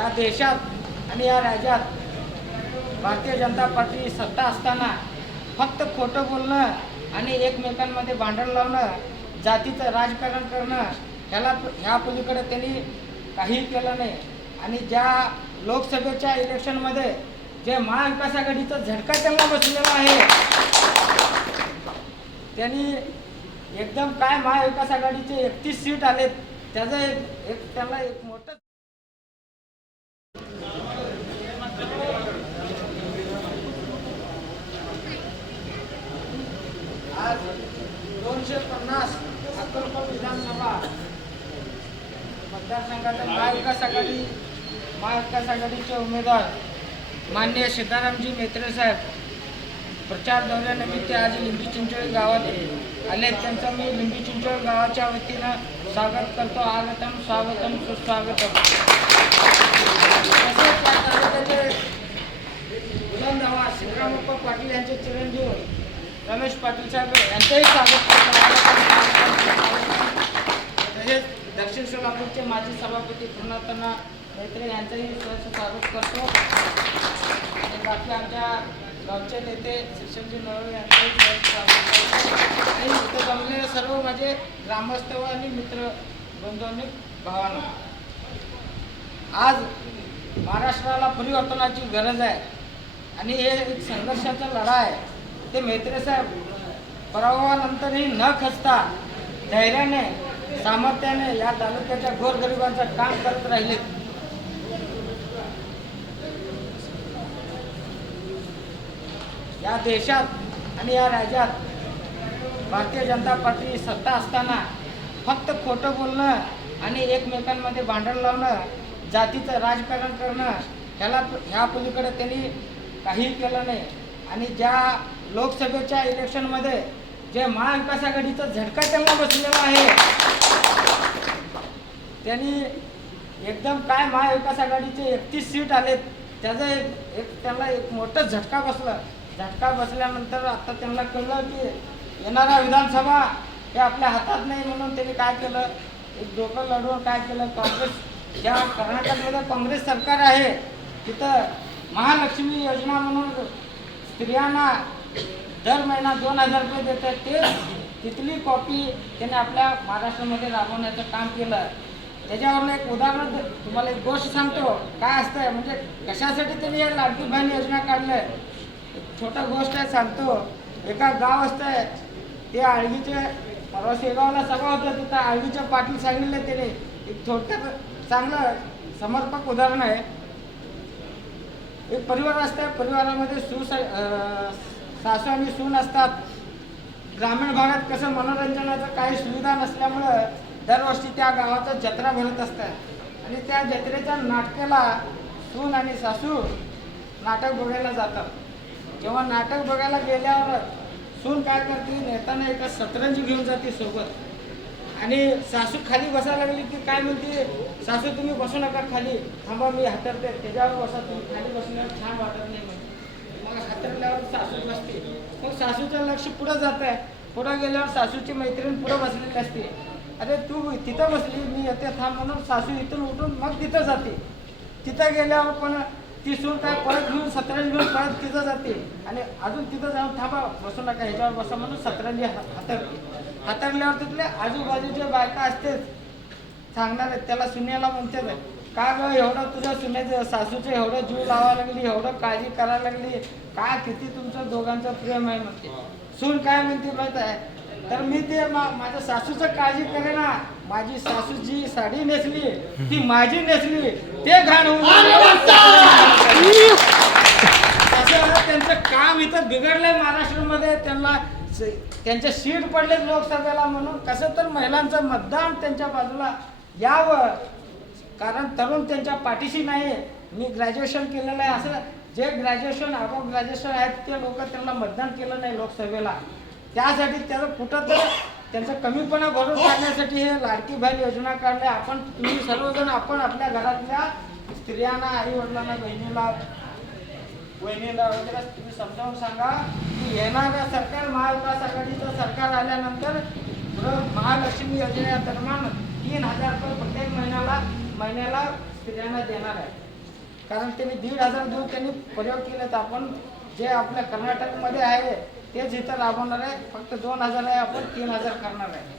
या देशात आणि या राज्यात भारतीय जनता पार्टी सत्ता असताना फक्त खोटं बोलणं आणि एकमेकांमध्ये भांडण लावणं जातीचं राजकारण करणं ह्याला ह्या पलीकडे त्यांनी काहीही केलं नाही. आणि ज्या लोकसभेच्या इलेक्शनमध्ये जे महाविकास आघाडीचा झटका त्यांना बसलेला आहे त्यांनी एकदम काय महाविकास आघाडीचे एकतीस सीट आलेत त्याचं एक एक त्यांना एक मोठं आज दोनशे पन्नास अक्कलकोट विधानसभा मतदारसंघातील महाविकास आघाडी महाविकास आघाडीचे उमेदवार माननीय सीतारामजी मेत्रे साहेब प्रचार दौऱ्यानिमित्त आज लिंबी चिंचोळी गावात आले त्यांचं मी लिंबी चिंचोळी गावाच्या वतीनं स्वागत करतो. आगतम स्वागतम सुस्वागतम. तसेच या तालुक्याचे बुलंदावा सिद्धरामप्पा पाटील यांचे चिरंजीव रमेश पाटील साहेब यांचंही स्वागत करतो. तसेच दक्षिण सोलापूरचे माजी सभापती पूर्णातना मैत्रे यांचंही सहर्ष स्वागत करतो. आणि बाकी आमच्या गावचे नेते शिक्षणजी नवळे यांचंही सहर्ष स्वागत करतो. आणि इथं जमलेले सर्व माझे ग्रामस्थ व आणि मित्र बंधू आणि आज महाराष्ट्राला परिवर्तनाची गरज आहे. आणि हे एक संघर्षाचा लढा आहे. ते मेत्रे साहेब पराभवानंतरही न खचता धैर्याने सामर्थ्याने या तालुक्याच्या गोरगरिबांचं काम करत राहिले. या देशात आणि या राज्यात भारतीय जनता पार्टी सत्ता असताना फक्त खोटं बोलणं आणि एकमेकांमध्ये भांडण लावणं जातीचं राजकारण करणं ह्याला ह्या पलीकडे त्यांनी काहीही केलं नाही. आणि ज्या लोकसभेच्या इलेक्शनमध्ये जे महाविकास आघाडीचा झटका त्यांना बसलेला आहे. त्यांनी एकदम काय महाविकास आघाडीचे एकतीस सीट आलेत त्याचं एक एक त्यांना एक मोठं झटका बसला. झटका बसल्यानंतर आता त्यांना कळलं की येणारा विधानसभा हे आपल्या हातात नाही म्हणून त्यांनी काय केलं? एक डोकं लढवून काय केलं? काँग्रेस ज्या कर्नाटकमध्ये काँग्रेस सरकार आहे तिथं महालक्ष्मी योजना म्हणून स्त्रियांना दर महिना दोन हजार रुपये देतात ते. तिथली कॉपी त्याने आपल्या महाराष्ट्रामध्ये राबवण्याचं काम केलं. त्याच्यावरनं एक उदाहरण तुम्हाला एक गोष्ट सांगतो. काय असतंय? म्हणजे कशासाठी त्यांनी या लाडकी बहीण योजना काढलंय? एक छोटा गोष्ट आहे सांगतो. एका गाव असतंय. ते आळगीचे परवा शेगावला सभा होतं. तिथं आळगीच्या पाटील सांगितलं त्याने. एक थोडक्यात चांगलं समर्पक उदाहरण आहे. एक परिवार असतं परिवारामध्ये सुसा सासू आणि सून असतात. ग्रामीण भागात कसं मनोरंजनाचं काही सुविधा नसल्यामुळं दरवर्षी त्या गावाचं जत्रा भरत असतात. आणि त्या जत्रेच्या नाटकाला सून आणि सासू नाटक बघायला जातात. जेव्हा नाटक बघायला गेल्यावर सून काय करते? नेताना एका सतरंजी घेऊन जाते सोबत. आणि सासू खाली बसायला लागली की काय म्हणते? सासू तुम्ही बसू नका खाली. थांबा मी हातरते. त्याच्यावर बसा तुम्ही खाली बसल्यावर छान वाटत नाही म्हणजे हातरल्यावर सासू बसते. मग सासूचं लक्ष पुढं जात आहे. पुढं गेल्यावर सासूची मैत्रीण पुढं बसलेली असते. अरे तू तिथं बसली मी येते थांब म्हणून सासू इथून उठून मग तिथं जाते. तिथं गेल्यावर पण ती सून काय परत घेऊन सतरंजी घेऊन परत तिथं जाते. आणि अजून तिथं जाऊन थांबा बसू नका ह्याच्यावर बसा म्हणून सतरंजी हातरली हातरल्यावर तिथले आजूबाजूच्या बायका असतेच. सांगणार आहेत त्याला सुन्याला म्हणते का ग एवढं तुझ्या सुन्याचं सासूचं एवढं जीव लावायला लागली एवढं काळजी करायला लागली? काय किती तुमचं दोघांचं प्रेम आहे म्हणते? सून काय म्हणते माहीत आहे? तर मी ते मा- माझ्या सासूचं काळजी करे ना. माझी सासू जी साडी नेसली ती माझी नेसली ते घाण होऊन त्यांचं काम इथं बिघडलंय महाराष्ट्रामध्ये. त्यांना स- त्यांचे सीट पडले लोकसभेला म्हणून. कसं तर महिलांचं मतदान त्यांच्या बाजूला यावं. कारण तरुण त्यांच्या पाठीशी नाही मी ग्रॅज्युएशन केलेलं आहे असं जे ग्रॅज्युएशन अबाव ग्रॅज्युएशन आहेत ते लोक त्यांना मतदान केलं नाही लोकसभेला. त्यासाठी त्याचं कुठं तर त्यांचा कमीपणा भरून काढण्यासाठी हे लाडकी बहीण योजना काढले. आपण तुम्ही सर्वजण आपण आपल्या घरातल्या स्त्रियांना आई वडिलांना बहिणीला वहिनीला वगैरे तुम्ही समजावून सांगा की येणाऱ्या सरकार महाविकास आघाडीचं सरकार आल्यानंतर महालक्ष्मी योजनेदरम्यान तीन हजार रुपये प्रत्येक महिन्याला महिन्याला स्त्रियांना देणार आहे. कारण त्यांनी दीड हजार देऊन त्यांनी प्रयोग केले तर आपण जे आपल्या कर्नाटकमध्ये आहे तेच इथं राबवणार आहे. फक्त दोन हजार आहे आपण तीन हजार करणार आहे.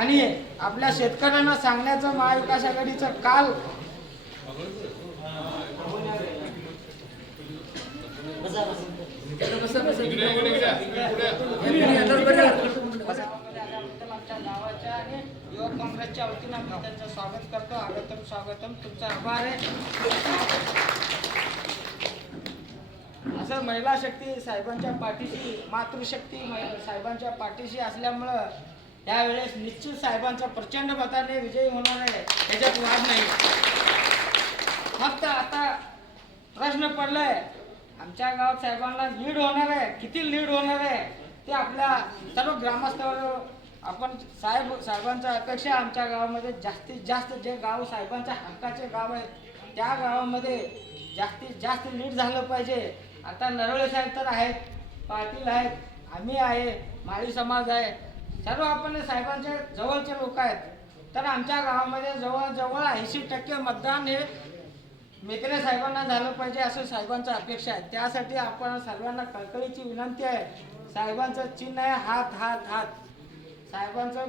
आणि आपल्या शेतकऱ्यांना सांगण्याचं महाविकास आघाडीचं काल बसावामध्ये आल्याबद्दल आमच्या गावाच्या आणि युवक वतीनं आम्ही त्यांचं स्वागत करतो. आगतम स्वागतम. तुमचा आभार आहे. असं महिला शक्ती साहेबांच्या पाठीशी मातृशक्ती साहेबांच्या पाठीशी असल्यामुळं यावेळेस निश्चित साहेबांचा प्रचंड मताने विजयी होणार आहे. त्याच्यात वाद नाही. फक्त आता प्रश्न पडलाय आमच्या गावात साहेबांना लीड होणार आहे. किती लीड होणार आहे? ते आपल्या सर्व ग्रामस्थावर आपण साहेब साहेबांच्या अपेक्षा आमच्या गावामध्ये जास्तीत जास्त जे गाव साहेबांच्या हक्काचे गाव आहेत त्या गावामध्ये जास्तीत जास्त लीड झालं पाहिजे. आता नरवळे साहेब तर आहेत पाटील आहेत आम्ही आहे माळी समाज आहे. सर्व आपण साहेबांचे जवळचे लोक आहेत. तर आमच्या गावामध्ये जवळजवळ ऐंशी टक्के मतदान हे मेकरे साहेबांना झालं पाहिजे असं साहेबांचा अपेक्षा आहे त्यासाठी आपण सर्वांना कळकळीची विनंती आहे. साहेबांचं चिन्ह आहे हात हात हात. साहेबांचं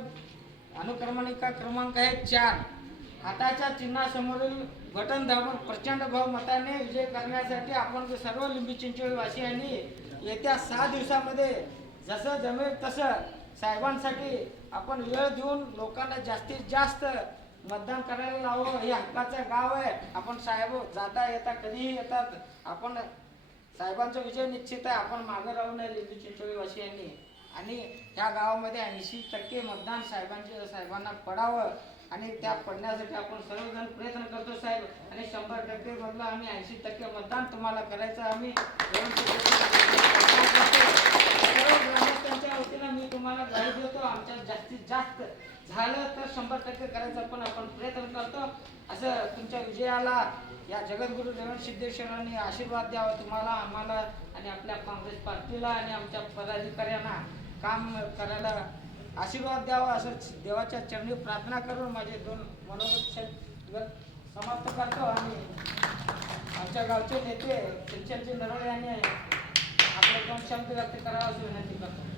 अनुक्रमणिका क्रमांक आहे चार. हाताच्या चिन्हासमोरील बटन दाबून प्रचंड बहुमताने विजय करण्यासाठी आपण सर्व लिंबी चिंचोळीवासियांनी येत्या सहा दिवसामध्ये जसं जमेल तसं साहेबांसाठी आपण वेळ देऊन लोकांना जास्तीत जास्त मतदान करायला लावं हे हक्काचं गाव आहे. आपण साहेब जाता येता कधीही येतात. आपण साहेबांचा विजय निश्चित आहे. आपण मागं राहू नये लिंबी चिंचोळीवासियांनी. आणि ह्या गावामध्ये ऐंशी टक्के मतदान साहेबांचे साहेबांना पडावं आणि त्या पडण्यासाठी आपण सर्वजण प्रयत्न करतो साहेब. आणि शंभर टक्के मधलं आम्ही ऐंशी टक्के मतदान तुम्हाला करायचं आम्ही वतीनं मी तुम्हाला ग्वाही देतो. आमच्या जास्तीत जास्त झालं तर शंभर टक्के करायचं पण आपण प्रयत्न करतो. असं तुमच्या विजयाला या जगद्गुरु रेवण सिद्धेश्वरांनी आशीर्वाद द्यावा तुम्हाला आम्हाला आणि आपल्या काँग्रेस पार्टीला आणि आमच्या पदाधिकाऱ्यांना. काम करायला आशीर्वाद द्यावा असं देवाच्या चरणी प्रार्थना करून माझे दोन मनोरंजन समाप्त करतो आणि आमच्या गावचे नेते शिक्षणचे नरवळे यांनी आपले दोन शब्द व्यक्त करावा अशी विनंती करतो.